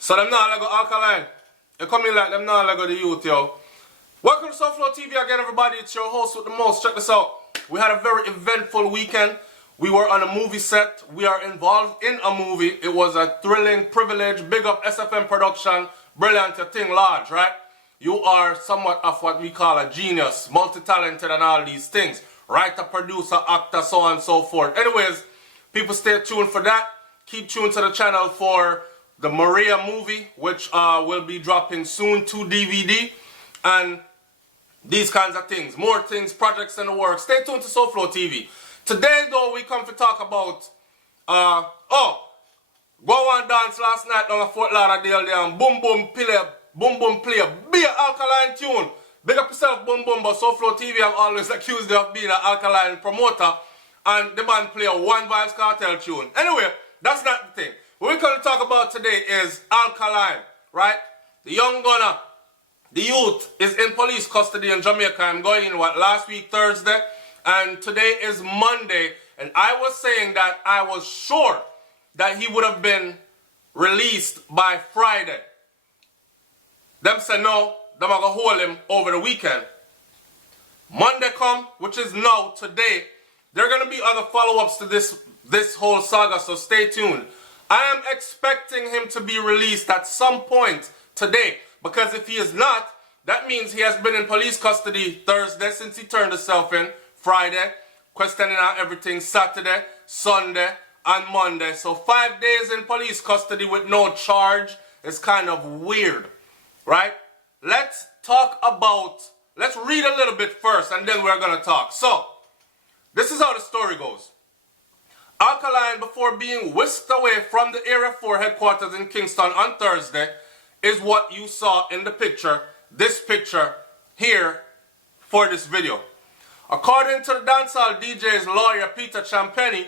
So them now let go Alkaline. You come in like them now let go the youth, yo. Welcome to SouFLoTV again, everybody. It's your host with the most. Check this out. We had a very eventful weekend. We were on a movie set. We are involved in a movie. It was a thrilling privilege. Big up SFM production. Brilliant thing, large, right? You are somewhat of what we call a genius, multi-talented and all these things. Writer, producer, actor, so on and so forth. Anyways, people stay tuned for that. Keep tuned to the channel for the Maria movie, which will be dropping soon to DVD. And these kinds of things. More things, projects in the works. Stay tuned to SouFLoTV. Today, though, we come to talk about, go on dance last night down at Fort Lauderdale there and boom boom play a big Alkaline tune. Big up yourself, boom boom, but SouFLoTV have always accused you of being an Alkaline promoter, and the band play a One Vibes Cartel tune. Anyway, that's not the thing. What we're going to talk about today is Alkaline, right? The young gunner, the youth, is in police custody in Jamaica. I'm going in, last week, Thursday, and today is Monday, and I was saying that I was sure that he would have been released by Friday. Them say no, them are going to hold him over the weekend. Monday come, which is now, today, there are going to be other follow-ups to this whole saga, so stay tuned. I am expecting him to be released at some point today, because if he is not, that means he has been in police custody Thursday since he turned himself in, Friday, questioning out everything, Saturday, Sunday, and Monday. So 5 days in police custody with no charge is kind of weird, right? Let's read a little bit first and then we're going to talk. So, this is how the story goes. Alkaline, before being whisked away from the Area 4 headquarters in Kingston on Thursday, is what you saw in the picture, this picture here for this video. According to the dancehall DJ's lawyer, Peter Champagny,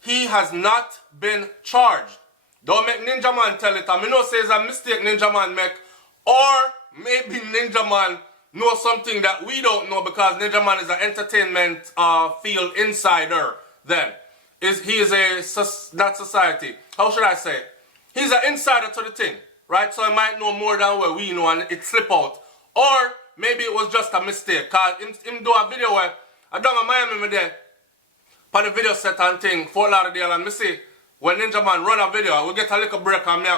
he has not been charged. Don't make Ninja Man tell it. I mean, no say it's a mistake Ninja Man make, or maybe Ninja Man knows something that we don't know because Ninja Man is an entertainment field insider then. He is not society. How should I say it? He's an insider to the thing, right? So he might know more than what we know and it slip out. Or maybe it was just a mistake. Because him do a video where I done a Miami there. On the video set and thing, Fort Lauderdale, and me see when Ninja Man run a video, we get a little break and me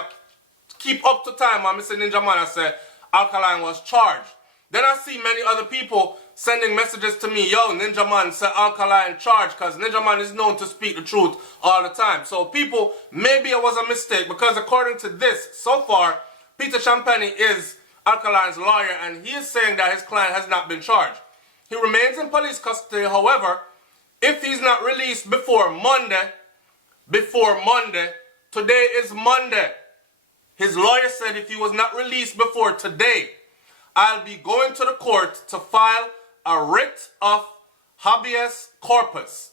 keep up to time and me see Ninja Man and say Alkaline was charged. Then I see many other people sending messages to me, yo, Ninja Man said Alkaline charged, because Ninja Man is known to speak the truth all the time. So people, maybe it was a mistake, because according to this, so far, Peter Champagny is Alkaline's lawyer, and he is saying that his client has not been charged. He remains in police custody, however, if he's not released before Monday, today is Monday. His lawyer said if he was not released before today, I'll be going to the court to file a writ of habeas corpus.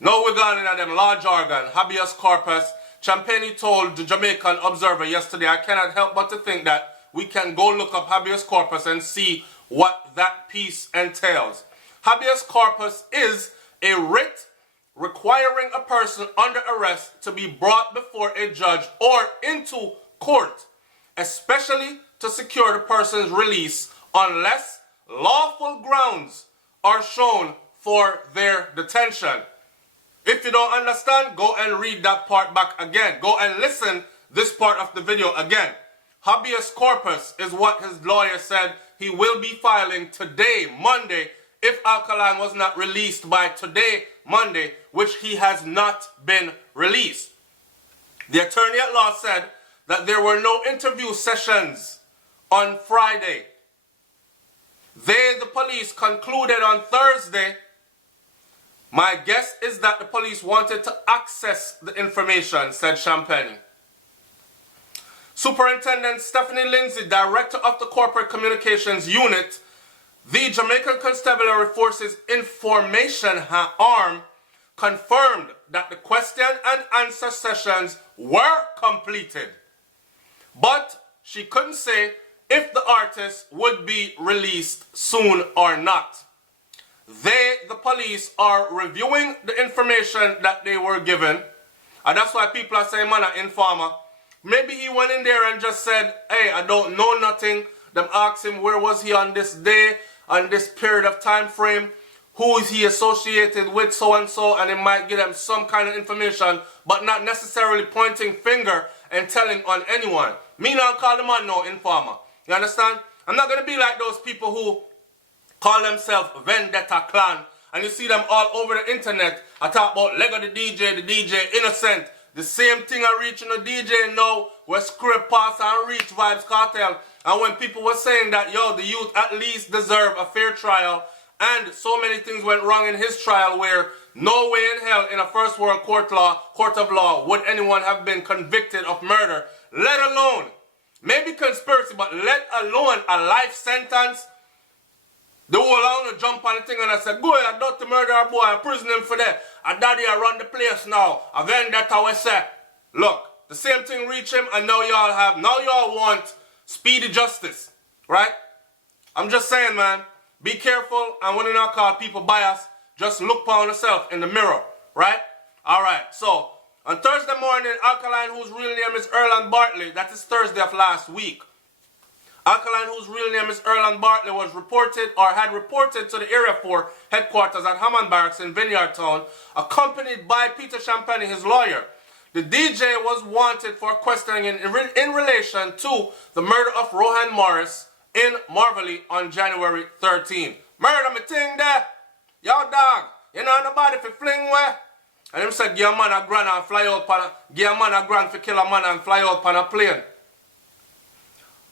Now we're going in them law jargon, habeas corpus. Champagny told the Jamaican Observer yesterday, I cannot help but to think that we can go look up habeas corpus and see what that piece entails. Habeas corpus is a writ requiring a person under arrest to be brought before a judge or into court, especially to secure the person's release unless lawful grounds are shown for their detention. If you don't understand, go and read that part back again. Go and listen this part of the video again. Habeas corpus is what his lawyer said he will be filing today, Monday, if Alkaline was not released by today, Monday, which he has not been released. The attorney at law said that there were no interview sessions on Friday. The police, concluded on Thursday. My guess is that the police wanted to access the information, said Champagny. Superintendent Stephanie Lindsay, director of the Corporate Communications Unit, the Jamaican Constabulary Forces Information Arm, confirmed that the question and answer sessions were completed. But she couldn't say if the artist would be released soon or not. The police, are reviewing the information that they were given. And that's why people are saying, man, an informer. Maybe he went in there and just said, hey, I don't know nothing. Them asked him where was he on this day, on this period of time frame, who is he associated with, so and so, and it might give them some kind of information, but not necessarily pointing finger and telling on anyone. Me not call the man no informer. You understand? I'm not going to be like those people who call themselves Vendetta Clan, and you see them all over the internet. I talk about Lego the DJ innocent. The same thing I reach in the DJ now, where Script Pass and Reach Vibes Cartel. And when people were saying that, yo, the youth at least deserve a fair trial, and so many things went wrong in his trial where no way in hell in a first world court of law would anyone have been convicted of murder, let alone, maybe conspiracy, but let alone a life sentence. The whole I want to jump on the thing and I said, go ahead, I don't murder a boy, I prison him for that. And daddy, I run the place now. A vendetta we say. Look, the same thing reach him and now y'all want speedy justice. Right? I'm just saying, man, be careful, and when you not call people bias, just look upon yourself in the mirror. Right? Alright, so on Thursday morning, Alkaline, whose real name is Erland Bartley, that is Thursday of last week. Alkaline, whose real name is Erland Bartley, had reported to the Area 4 headquarters at Hammond Barracks in Vineyard Town, accompanied by Peter Champagne, his lawyer. The DJ was wanted for questioning in relation to the murder of Rohan Morris in Marvelly on January 13. Murder me thing there. Yo dog, you know nobody for fling where? And him said, give a man a grand and fly out pan a, give a man a grand for kill a man and fly out pan a plane.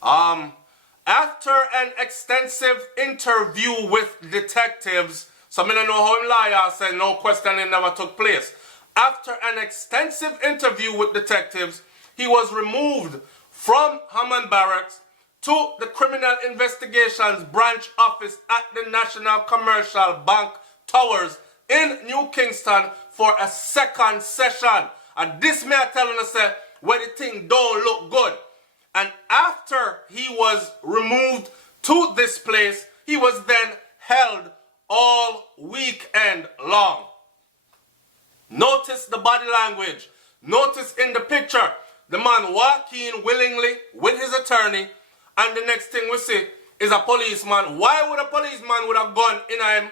After an extensive interview with detectives, so I don't know how him lawyer said no questioning never took place. After an extensive interview with detectives, he was removed from Hammond Barracks to the Criminal Investigations Branch Office at the National Commercial Bank Towers in New Kingston for a second session. And this may I tell you, say, where the thing don't look good. And after he was removed to this place, he was then held all weekend long. Notice the body language. Notice in the picture, the man walking willingly with his attorney, and the next thing we see is a policeman. Why would a policeman with a gun in him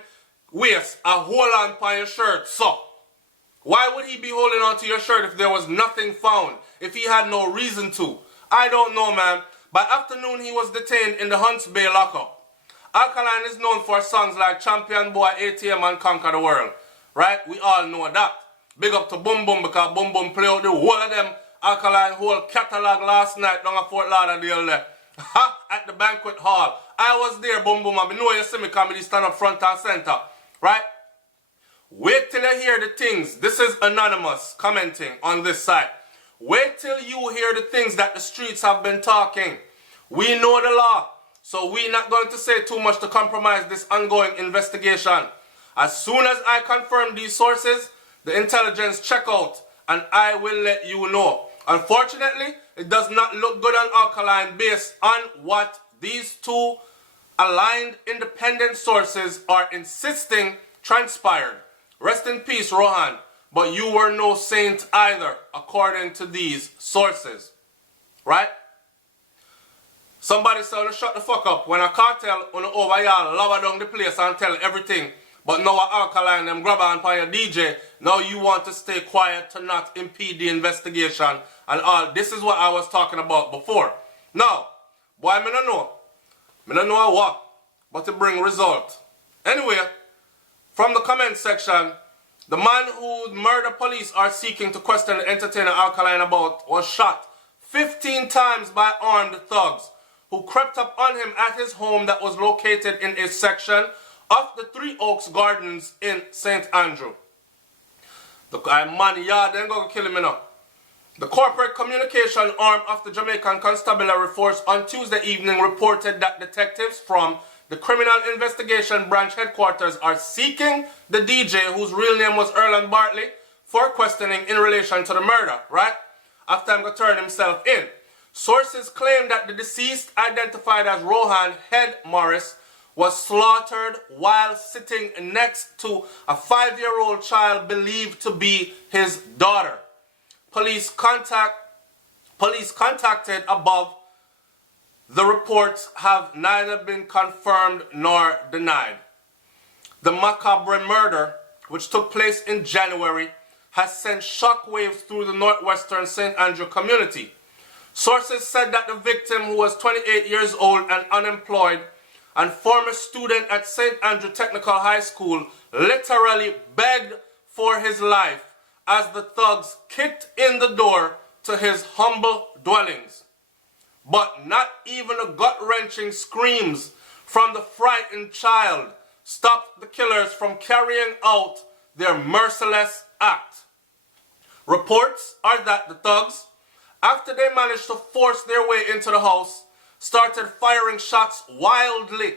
waist a hold on by your shirt, so? Why would he be holding on to your shirt if there was nothing found, if he had no reason to? I don't know, man. By afternoon, he was detained in the Hunts Bay lockup. Alkaline is known for songs like Champion Boy, ATM, and Conquer the World. Right? We all know that. Big up to Boom Boom, because Boom Boom play out the whole of them Alkaline whole catalog last night down at Fort Lauderdale there. At the banquet hall. I was there, Boom Boom. I know you see me comedy stand up front and center. Right? Wait till you hear the things. This is Anonymous commenting on this site. Wait till you hear the things that the streets have been talking. We know the law, so we're not going to say too much to compromise this ongoing investigation. As soon as I confirm these sources, the intelligence check out, and I will let you know. Unfortunately, it does not look good on Alkaline based on what these two aligned independent sources are insisting transpired. Rest in peace, Rohan. But you were no saint either, according to these sources. Right? Somebody said, shut the fuck up. When a cartel on over y'all lower down the place and tell everything, but now Alkaline them grab on by your DJ, now you want to stay quiet to not impede the investigation and all. This is what I was talking about before. Now, boy, I don't know. I don't know what, but to bring result. Anyway, from the comment section, the man who murder police are seeking to question the entertainer Alkaline about was shot 15 times by armed thugs who crept up on him at his home that was located in a section of the Three Oaks Gardens in St. Andrew. The man, yeah, then go kill him now. The corporate communication arm of the Jamaican Constabulary Force on Tuesday evening reported that detectives from the Criminal Investigation Branch headquarters are seeking the DJ, whose real name was Erland Bartley, for questioning in relation to the murder, right? After him to turn himself in. Sources claim that the deceased, identified as Rohan Head Morris, was slaughtered while sitting next to a 5-year-old child believed to be his daughter. Police contact police contacted above, the reports have neither been confirmed nor denied. The macabre murder, which took place in January, has sent shockwaves through the northwestern St. Andrew community. Sources said that the victim, who was 28 years old and unemployed and former student at St. Andrew Technical High School, literally begged for his life as the thugs kicked in the door to his humble dwellings. But not even the gut-wrenching screams from the frightened child stopped the killers from carrying out their merciless act. Reports are that the thugs, after they managed to force their way into the house, started firing shots wildly,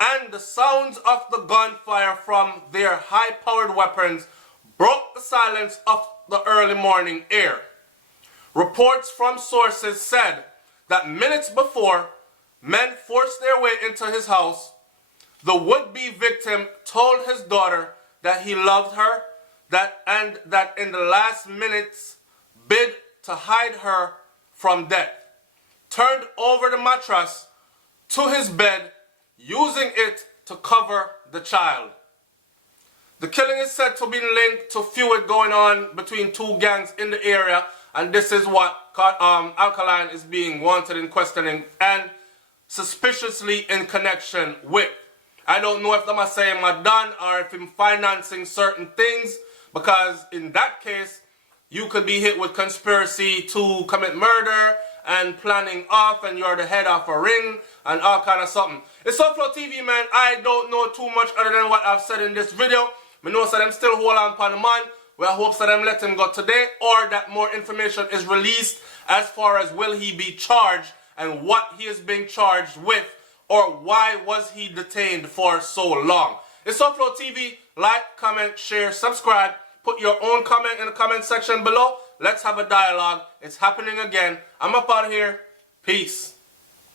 and the sounds of the gunfire from their high-powered weapons broke the silence of the early morning air. Reports from sources said that minutes before men forced their way into his house, the would-be victim told his daughter that he loved her, and that in the last minutes bid to hide her from death, turned over the mattress to his bed, using it to cover the child. The killing is said to be linked to feud going on between two gangs in the area, and this is what Alkaline is being wanted in questioning and suspiciously in connection with. I don't know if them are saying done or if him financing certain things, because in that case, you could be hit with conspiracy to commit murder and planning off, and you're the head of a ring and all kind of something. It's SouFLoTV, man. I don't know too much other than what I've said in this video. I know that them still hold on upon the man. We hope that them let him go today, or that more information is released as far as will he be charged and what he is being charged with, or why was he detained for so long. It's SouFLoTV. Like, comment, share, subscribe. Put your own comment in the comment section below. Let's have a dialogue. It's happening again. I'm up out of here. Peace.